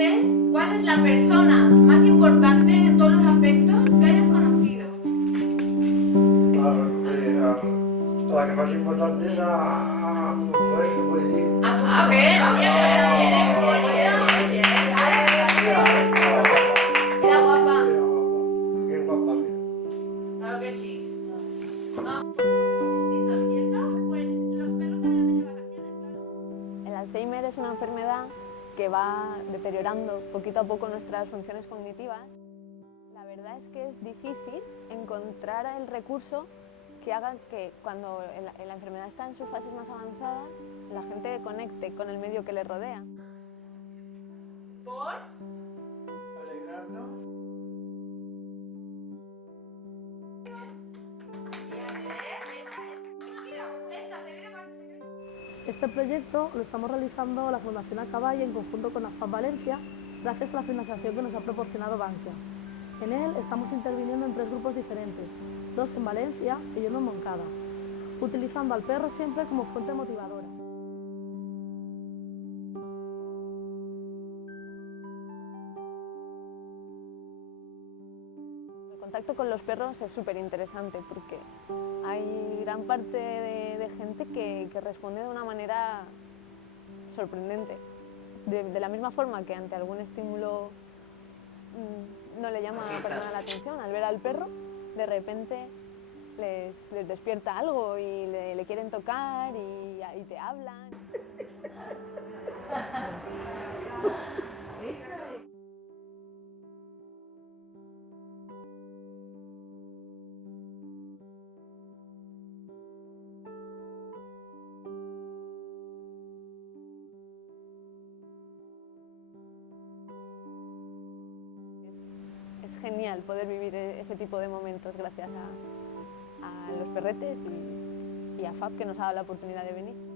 contestes cuál es la persona más importante en todos los aspectos que hayas conocido. La que más importante es a mi mujer, se puede decir. ¿A tu mujer? Era guapa. Bien guapa, sí. Claro que sí. El Alzheimer es una enfermedad que va deteriorando poquito a poco nuestras funciones cognitivas. La verdad es que es difícil encontrar el recurso que haga que cuando la enfermedad está en sus fases más avanzadas, la gente conecte con el medio que le rodea. ¿Por? Alegrarnos. Este proyecto lo estamos realizando la Fundación Acaballe en conjunto con AFAP Valencia, gracias a la financiación que nos ha proporcionado Bankia. En él estamos interviniendo en 3 grupos diferentes, 2 en Valencia y 1 en Moncada, utilizando al perro siempre como fuente motivadora. El contacto con los perros es súper interesante porque hay gran parte de gente que responde de una manera sorprendente. De la misma forma que ante algún estímulo no le llama la atención, al ver al perro, de repente les despierta algo y le quieren tocar y te hablan. Es genial poder vivir ese tipo de momentos gracias a los perretes y a FAP que nos ha dado la oportunidad de venir.